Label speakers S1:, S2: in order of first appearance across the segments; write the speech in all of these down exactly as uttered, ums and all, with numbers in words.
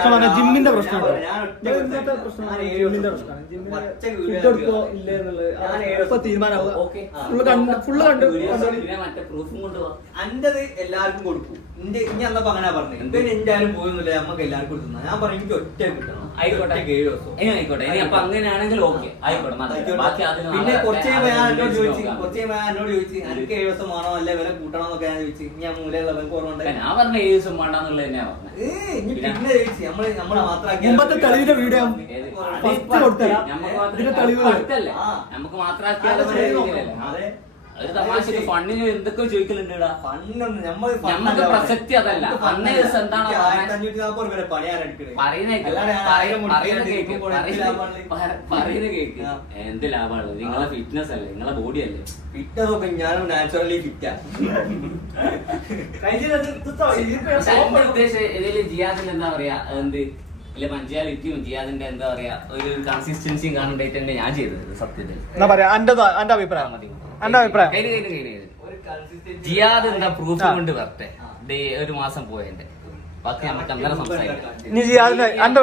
S1: പ്രശ്നമാണ് ജിമ്മിന്റെ പ്രശ്നമാണ്.
S2: അൻ്റെത് എല്ലാവർക്കും കൊടുക്കും. എന്റെ ഇനി അന്നപ്പോ അങ്ങനെ പറഞ്ഞു എന്റെ എന്തായാലും പോയൊന്നുമില്ല, നമുക്ക് എല്ലാവർക്കും കൊടുക്കുന്ന. ഞാൻ പറഞ്ഞു എനിക്ക് ഒറ്റ കിട്ടണം.
S3: ആയിക്കോട്ടെ ഏഴ് ദിവസം ആയിക്കോട്ടെ. ഇനി അപ്പൊ അങ്ങനെയാണെങ്കിൽ ഓക്കെ ആയിക്കോട്ടെ.
S2: പിന്നെ കുറച്ച് കഴിയുമ്പോ ഞാൻ എന്നോട് ചോദിച്ചു കുറച്ച് കഴിയുമ്പോ ഞാൻ എന്നോട് ചോദിച്ചു എനിക്ക് ഏഴ് ദിവസം വേണോ അല്ലെ വില കൂട്ടണോ എന്നൊക്കെ ഞാൻ ചോദിച്ചു. ഞാൻ മൂലയുള്ള ഓർമ്മ
S3: ഞാൻ പറഞ്ഞ ഏഴ് ദിവസം വേണ്ടെന്നുള്ളത് തന്നെയാ പറഞ്ഞത്.
S2: ഏഹ് ഇനി പിന്നെ ചോദിച്ചു നമ്മള് നമ്മള് മാത്രമാക്കി
S1: മുമ്പത്തെ തെളിവിന്റെ വീഡിയോ
S3: നമുക്ക് മാത്രമാക്കിയാൽ അത് തമാശക്ക് ഫണ്ണിന് എന്തൊക്കെ ചോദിക്കലുണ്ട്. നമുക്ക് പ്രസക്തി അതല്ല. അന്നേ ദിവസം എന്താണ് പറയുന്ന കേക്ക് എന്ത് ലാഭമാണ്? നിങ്ങളെ ഫിറ്റ്നസ് അല്ലേ, നിങ്ങളെ ബോഡി അല്ലേ?
S2: ഫിറ്റ്നസ് ഒക്കെ ഞാനും നാച്ചുറലി ഫിറ്റാ.
S3: ഉദ്ദേശം ഏതെങ്കിലും ജിയാദിൽ എന്താ പറയാ എന്ത് ഇല്ല പഞ്ചാലിറ്റിയും ജിയാദിന്റെ എന്താ പറയാ ഒരു കൺസിസ്റ്റൻസിയും കാണണ്ടായിട്ട് തന്നെ ഞാൻ ചെയ്തത് സത്യത്തിൽ.
S1: എന്താ പറയാ എന്റെ അഭിപ്രായം മതി. എന്റെ അഭിപ്രായം
S3: ജിയാദ് എന്താ പ്രൂഫ് കൊണ്ട് വരട്ടെ ഒരു മാസം പോയതിന്റെ ബാക്കി നമുക്ക് അന്നേരം സംസാരിക്കാം.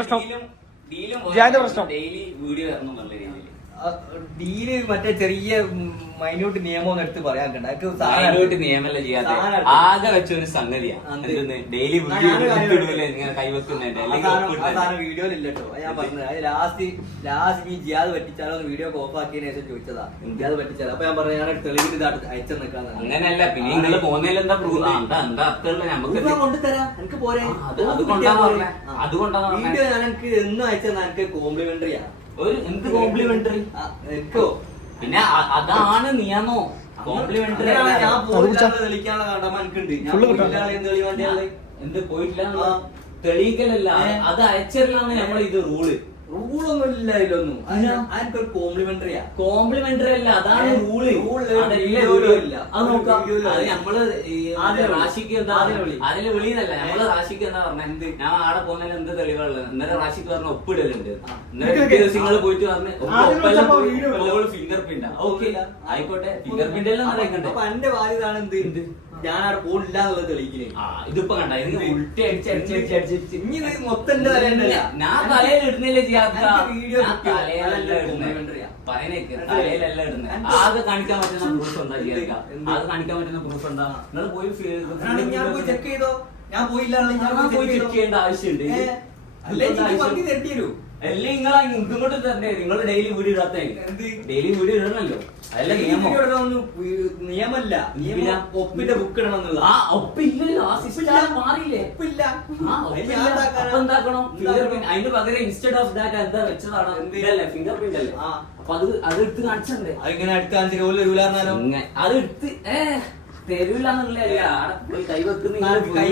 S3: ഡെയിലി വീഡിയോ വരണം എന്നുള്ള രീതിയിൽ
S2: ഡീല് മറ്റേ ചെറിയ മൈന്യൂട്ട് നിയമം എടുത്ത് പറയാൻ
S3: മൈന്യൂട്ട് നിയമല്ല ചെയ്യാതെ ആകെ വെച്ച ഒരു സംഗതിയാണ് ഡെയിലി കൈവെക്കുന്നതിന്റെ
S2: വീഡിയോയിലില്ലട്ടോ. ഞാൻ പറഞ്ഞത് അത് ലാസ്റ്റ് ലാസ്റ്റ് ഈ ജിയാദ് പറ്റിച്ചാലോ വീഡിയോ ഓഫ് ആക്കിയതിനു ശേഷം ചോദിച്ചതാ ജിയാദ് പറ്റിച്ചാലോ. അപ്പൊ ഞാൻ പറഞ്ഞു ഞാൻ തെളിവിൽ ഇതായിട്ട് അയച്ചു നിൽക്കാന്ന്.
S3: അങ്ങനെയല്ല. പിന്നെ നിങ്ങള് പോകുന്നതിൽ എന്താ പ്രൂഫ് എന്താ അർത്ഥമുള്ള നമുക്ക്
S2: കൊണ്ടുതരാം. എനിക്ക് പോരെ
S3: അതുകൊണ്ടാണ് അതുകൊണ്ടാണ്
S2: വീഡിയോ ഞാൻ എനിക്ക് എന്നും അയച്ചെന്നാ എനിക്ക് കോംപ്ലിമെന്ററിയാ.
S3: ഒരു എന്ത് കോംപ്ലിമെന്ററി
S2: എനിക്കോ?
S3: പിന്നെ അതാണ് നിയമോ കോംപ്ലിമെന്ററി.
S2: ഞാൻ പോയിട്ടാണ് തെളിയിക്കാനുള്ള കടമ എനിക്കുണ്ട്. ഞാൻ പോയിട്ടാണ്
S3: എന്ത് പോയിട്ടില്ല തെളിയിക്കലല്ല, അത് അയച്ചറിലാണ് നമ്മളെ ഇത് റൂള്.
S2: റൂളൊന്നും ഇല്ല ഇതിലൊന്നും. അതിനൊരു കോംപ്ലിമെന്ററിയാ.
S3: കോംപ്ലിമെന്ററി അല്ല, അതാണ് റൂള്. അത് നോക്കാം. അത് നമ്മള് റാഷിക്ക് എന്താ അതിന് വിളിയെന്നല്ല, നമ്മള് റാഷിക്ക് എന്താ പറഞ്ഞത് ഞാൻ ആടെ പോകുന്നതിന് എന്ത് തെളിവുള്ളത് ഇന്നലെ റാഷിക്ക് പറഞ്ഞ ഒപ്പിടലുണ്ട്. ഇന്നലെ ദിവസങ്ങൾ പോയിട്ട് പറഞ്ഞ് ഫിംഗർ പ്രിന്റ് ഓക്കെ ആയിക്കോട്ടെ. ഫിംഗർ പ്രിന്റ് എല്ലാം നടക്കണ്ടേ?
S2: അപ്പൊ എന്റെ ബാധ്യതാണ് എന്ത് എന്ത് ഞാൻ അവിടെ പോണില്ല എന്നുള്ളത് തെളിയിക്കണേ.
S3: ഇതിപ്പോ കണ്ട ഉൾട്ടി അടിച്ച് അടിച്ച് അടിച്ച് അടിച്ച്
S2: ഇനി മൊത്തം എന്റെ തലയുണ്ടല്ല.
S3: ഞാൻ തലയിൽ ഇടുന്നില്ലേ ചെയ്യാത്ത തലയിലല്ല ഇടുന്നത്. പറയുന്നേക്ക് തലയിലല്ല ഇടുന്നത്. ആകെ കാണിക്കാൻ പറ്റുന്ന പ്രൂഫ് എന്താ ചെയ്യാ? ആകെ കാണിക്കാൻ പറ്റുന്ന പ്രൂഫ് എന്താ? നിങ്ങൾ പോയി
S2: ഞാൻ പോയി ചെക്ക് ചെയ്തോ? ഞാൻ പോയില്ല
S3: പോയി ചെക്ക് ചെയ്യേണ്ട ആവശ്യമുണ്ട്.
S2: തെറ്റിയല്ലോ
S3: അല്ലേ നിങ്ങളാ ഇങ്ങോട്ട് തരണ്ടേ? നിങ്ങൾ ഡെയിലി വീഡിയോ ഇടാത്ത ഡെയിലി വീഡിയോ ഇടണല്ലോ. അതല്ല നിയമം.
S2: നിയമല്ല ഒപ്പിന്റെ ബുക്ക് ഇടണം എന്നുള്ളത്.
S3: ആ ഒപ്പില്ലല്ലോ. ആ സിസ്റ്റം മാറിയില്ലേ?
S2: ഒപ്പില്ല.
S3: അപ്പൊ എന്താക്കണം? Finger print. അതിന് പകരം ഇൻസ്റ്റെഡ് ഓഫ് ദാറ്റ് എന്താ വെച്ചതാണ് ഇതല്ലേ ഫിംഗർ പ്രിന്റ് അല്ലേ? അപ്പൊ അത് അത് എടുത്ത് കാണിച്ചണ്ടേ?
S2: അതിങ്ങനെ അടുത്ത് കാണിച്ചു ഓല് രൂലാർന്നാലോ
S3: അത് എടുത്ത് ഏഹ് തരൂലെന്നുള്ളതല്ല. കൈവെക്കുന്ന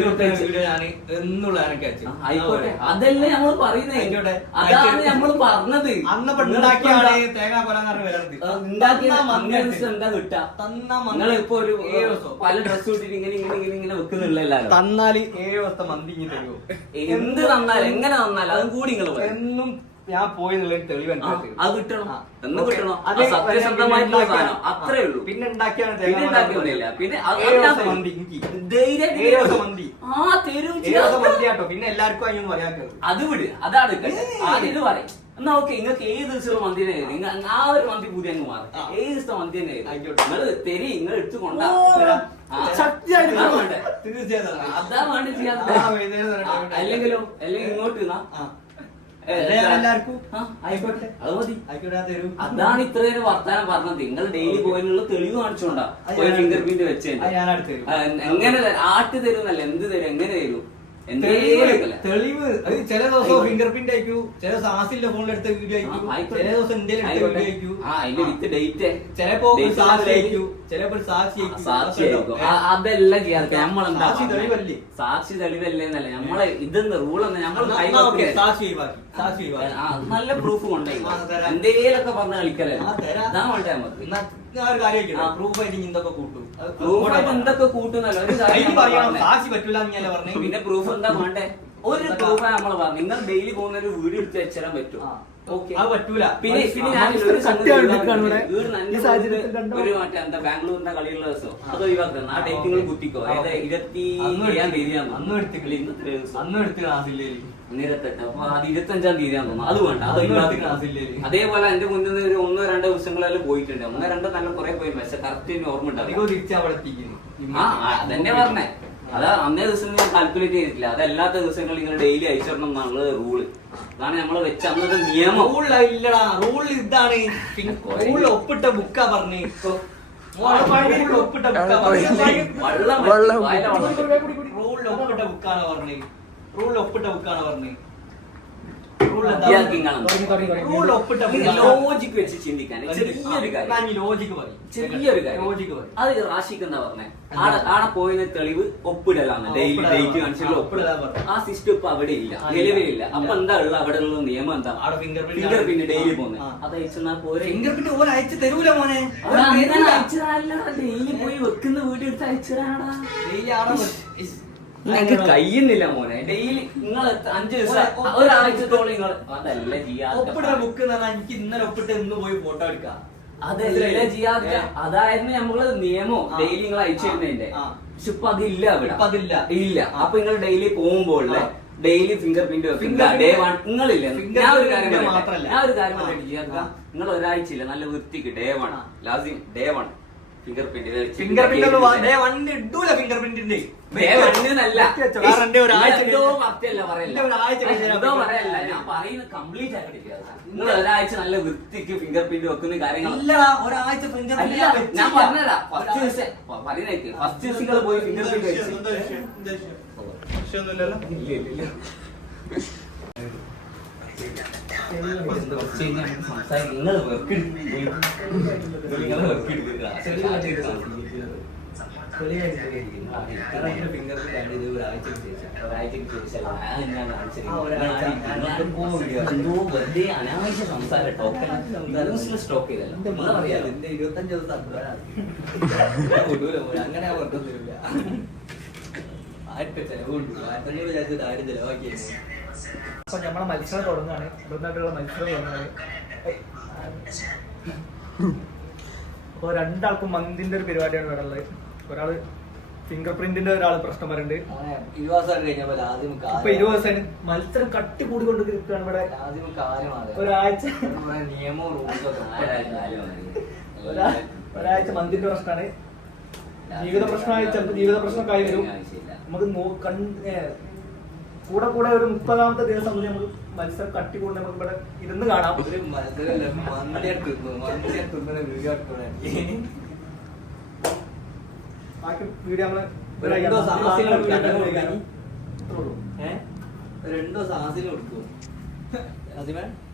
S3: ആയിക്കോട്ടെ. അതല്ലേ നമ്മള് പറയുന്നത്. അതാണ് നമ്മള് പറഞ്ഞത്. എന്താ കിട്ടാ? നിങ്ങൾ ഇപ്പൊ ഒരു പല ഡ്രസ് ഇട്ടിട്ട് ഇങ്ങനെ ഇങ്ങനെ ഇങ്ങനെ ഇങ്ങനെ വെക്കുന്നില്ലല്ലോ.
S2: തന്നാല് ഏഴ് ദിവസത്തെ മന്തി ഇങ്ങനെ തരുമോ?
S3: എന്ത് തന്നാലും എങ്ങനെ തന്നാലും അതും കൂടി നിങ്ങൾ
S2: എന്നും ഞാൻ പോയി തെളിവ്
S3: അത് കിട്ടണം എന്ന് കിട്ടണോ? സത്യസന്ധമായിട്ടുള്ള സാധനം അത്രേ ഉള്ളൂ.
S2: പിന്നെ ഉണ്ടാക്കിയാണ്
S3: പിന്നെ ഉണ്ടാക്കിയൊന്നുമില്ല. പിന്നെ
S2: പിന്നെ എല്ലാവർക്കും അതിനൊന്നും പറയാക്കരുത്.
S3: അത് വിട്. അതാണ് ആദ്യം ഇത് പറയും. എന്നാ ഓക്കെ നിങ്ങൾക്ക് ഏത് ദിവസമുള്ള മന്തി തന്നെ നിങ്ങൾ ആ ഒരു മന്തി പൂരി അങ്ങ് മാറും. ഏത് ദിവസത്തെ മന്തി തന്നെ നിങ്ങൾ തെരി നിങ്ങൾ എടുത്തു കൊണ്ടാ അതാ വേണ്ടി ചെയ്യാൻ. അല്ലെങ്കിലോ അല്ലെങ്കിൽ ഇങ്ങോട്ട് അതാണ് ഇത്രയേറെ വർത്താനം പറഞ്ഞത്. നിങ്ങൾ ഡെയിലി പോയിന്നുള്ള തെളിവ് കാണിച്ചോണ്ടാ ഫിംഗർ പ്രിന്റ് വെച്ചേ. എങ്ങനെ ആട്ട് തരുന്നല്ല എന്ത് തരും എങ്ങനെ തരും
S2: തെളിവ്. ചില ദിവസം ഫിംഗർ പ്രിന്റ് അയക്കൂ, ചില ദിവസം ആസിന്റെ ഫോണിൽ എടുത്ത വീഡിയോ അയക്കൂ, ചില ദിവസം ഇന്ത്യയിൽ എടുത്ത വീഡിയോ അയക്കൂ, ചിലപ്പോ സാക്ഷി അയക്കൂ, ചിലപ്പോ സാക്ഷി
S3: അയക്കൂ. അതെല്ലാം ചെയ്യാതെ നമ്മളെന്താ തെളിവല്ലേ? സാക്ഷി തെളിവല്ലേന്നല്ല നമ്മളെ ഇതെന്ന് റൂളെന്ന് നമ്മൾ
S2: സാക്ഷി
S3: നല്ല പ്രൂഫ് കൊണ്ടേ എന്തെങ്കിലൊക്കെ പറഞ്ഞ കളിക്കലേ. അതാ വേണ്ടേ നമുക്ക്
S2: പ്രൂഫ് ആയിട്ട് എന്തൊക്കെ കൂട്ടും.
S3: എന്തൊക്കെ കൂട്ടുന്നല്ലോ.
S2: സാക്ഷി പറ്റൂല.
S3: പിന്നെ പ്രൂഫ് എന്താ വേണ്ടേ? ഒരു പ്രൂഫ് നമ്മൾ പറഞ്ഞു നിങ്ങൾ ഡെയിലി പോകുന്ന ഒരു വീഡിയോ എടുത്ത് വെച്ചാൽ പറ്റും. ഓക്കെ
S2: അത് പറ്റൂല.
S3: പിന്നെ പിന്നെ ഞാൻ ഒരു ഒരു മറ്റേ എന്താ ബാംഗ്ലൂരിന്റെ കളിയുള്ള ദിവസം അത് ഒഴിവാക്കണം. ആ ഡേറ്റ് നിങ്ങൾ കുത്തിക്കോ. അതായത് ഇരുപത്തി ഏഴാം തീയതിയാണ്
S2: അന്നും എടുത്തില്ല.
S3: ഇന്നത്തെ ദിവസം
S2: അന്നും എടുത്ത് ക്ലാസ്സില്ലേ
S3: ഇരുപത്തെട്ട്. അപ്പൊ അത് ഇരുപത്തി അഞ്ചാം തീയതിയാന്ന് തോന്നുന്നു. അത് വേണ്ട, അത് ഒഴിവാക്കണം. അതേപോലെ എന്റെ മുന്നിൽ നിന്ന് ഒരു ഒന്നോ രണ്ടോ ദിവസങ്ങളെല്ലാം പോയിട്ടുണ്ട്. ഒന്നോ രണ്ടോ നല്ല കുറെ പോയി. പക്ഷെ കറക്റ്റ് ഓർമ്മ ഉണ്ടാവും. ആ അതന്നെ പറഞ്ഞേ. അതാ അന്നേ ദിവസം ഞാൻ കാൽക്കുലേറ്റ് ചെയ്തിട്ടില്ല. അതല്ലാത്ത ദിവസങ്ങൾ നിങ്ങൾ ഡെയിലി അയച്ചിടണം എന്നാണ് റൂള്. അതാണ് നമ്മള് വെച്ച അന്നത്തെ നിയമം.
S2: ഇല്ലടാ, റൂൾ ഇതാണ്. റൂൾ ഒപ്പിട്ട ബുക്കാ പറഞ്ഞേ. ഒപ്പിട്ട ബുക്കാ റൂളിൽ ഒപ്പിട്ട ബുക്കാണ് പറഞ്ഞേ. റൂളിൽ ഒപ്പിട്ട ബുക്കാണ് പറഞ്ഞേ.
S3: ലോജിക്ക് വെച്ച് ചിന്തിക്കാൻ ചെറിയൊരു കാര്യം
S2: ലോജിക്ക് പറയും.
S3: ചെറിയൊരു കാര്യം ലോജിക്ക് പറയും. അത് റാഷിക്ക് എന്താ പറഞ്ഞേ? ആടെ ആടെ പോയതിന് തെളിവ് ഒപ്പിടലാണ്. ഡെയിലി ഡേറ്റ് കാണിച്ചുള്ള ഒപ്പിടലാ പറഞ്ഞു. ആ സിസ്റ്റം ഇപ്പൊ അവിടെ ഇല്ല, നിലവിലില്ല. അപ്പൊ എന്താ ഉള്ള അവിടെ ഉള്ള നിയമം എന്താ? ഫിംഗർ പ്രിന്റ് ഡെയിലി പോകുന്നത്. അത് അയച്ചാ പോരെ.
S2: ഫിംഗർ പ്രിന്റ് ഓരോ അയച്ചു തരൂല മോനെ.
S3: ഡെയിലി പോയി വെക്കുന്ന വീഡിയോ എടുത്ത് അയച്ചതാണാ.
S2: ഡെയിലി ആടെ
S3: നിങ്ങൾക്ക് കഴിയുന്നില്ല മോനെ. ഡെയിലി നിങ്ങൾ അഞ്ചു ദിവസം ഒരാഴ്ചത്തോളം നിങ്ങൾ അതല്ല
S2: ഒപ്പിടുന്ന ബുക്ക് എന്ന് പറഞ്ഞാൽ എനിക്ക് ഇന്നലെ ഒപ്പിട്ട് ഇന്ന് പോയി ഫോട്ടോ എടുക്കാം.
S3: അതല്ല ചെയ്യാത്ത. അതായിരുന്നു നമ്മള് നിയമം. ഡെയിലി നിങ്ങൾ അയച്ചിരുന്നതിന്റെ. പക്ഷെ ഇപ്പൊ അതില്ല അവിടെ.
S2: അതില്ല
S3: ഇല്ല. അപ്പൊ നിങ്ങൾ ഡെയിലി പോകുമ്പോൾ ഡെയിലി ഫിംഗർ പ്രിന്റ് വെക്കില്ല. ഡേ വൺ നിങ്ങളില്ല. ഞാൻ ഒരു കാര്യം
S2: മാത്രല്ല
S3: ഞാൻ ഒരു കാര്യം പറയാം ചെയ്യാത്ത. നിങ്ങൾ ഒരാഴ്ചയില്ല നല്ല വൃത്തിക്ക് ഡേ വൺ ലാസിം day one finger print
S2: finger print ഇടൂല. ഫിംഗർ പ്രിന്റിന്റെ
S3: ഞാൻ പറയുന്നത് കംപ്ലീറ്റ് ആക്കിട്ടില്ല. നിങ്ങൾ ഒരാഴ്ച നല്ല വൃത്തിക്ക് ഫിംഗർ പ്രിന്റ് വെക്കുന്ന കാര്യങ്ങൾ
S2: ഒരാഴ്ച
S3: ഞാൻ പറഞ്ഞുതരാം. ഫസ്റ്റ് ദിവസം പറയുന്നേക്ക് ഫസ്റ്റ് ദിവസം നിങ്ങൾ പോയി ഫിംഗർ പ്രിന്റ് വെച്ച് നിങ്ങൾ വർക്ക് നിങ്ങൾ വർക്ക് എന്തോ വെറുതെ അനാവശ്യ സംസാരം ടോക്കൺ സ്റ്റോക്ക് ചെയ്തല്ലോ അറിയാലോ.
S2: ഇരുപത്തഞ്ച് ദിവസം അങ്ങനെ വർദ്ധം തരില്ല. ആയിരത്തി ചെലവുണ്ട്. ആയിരത്തഞ്ഞൂറ് വിചാരിച്ചത് ആയിരം ചെലവാക്കിയത്.
S1: അപ്പൊ നമ്മളെ മത്സരം തുടങ്ങാണ്. ഇവിടുന്നായിട്ടുള്ള മത്സരം തുടങ്ങാണ്. അപ്പൊ രണ്ടാൾക്കും മന്തിന്റെ ഒരു പരിപാടിയാണ് ഇവിടെ ഉള്ളത്. ഒരാള് ഫിംഗർ പ്രിന്റിന്റെ ഒരാള് പ്രശ്നം പറയുന്നുണ്ട്.
S2: ഇരുപത് ദിവസം കഴിഞ്ഞപ്പോൾ ആദ്യം
S1: ഇപ്പൊ ഇരുപത് ദിവസം മത്സരം കട്ടി കൂടിക്കൊണ്ട് നിൽക്കുകയാണ് ഇവിടെ.
S2: ആദ്യം കാര്യമാണ്
S1: ഒരാഴ്ച
S2: നിയമവും റൂൾസൊക്കെ
S1: ഒരാഴ്ച മന്തിന്റെ പ്രശ്നമാണ്. ജീവിത പ്രശ്നമായി ചിലപ്പോൾ ജീവിത പ്രശ്നമൊക്കെ ആയി വരും. നമുക്ക് കൂടെ കൂടെ ഒരു മുപ്പതാമത്തെ ദിവസം നമുക്ക് മത്സരം കട്ടിക്കൊണ്ട് നമുക്ക് ഇവിടെ ഇരുന്ന് കാണാം.
S2: ഒരു മത്സരം
S1: ബാക്കി വീഡിയോ നമ്മള്
S2: രണ്ടോ സാഹസിലും രണ്ടോ സാഹസിലും കൊടുക്കും.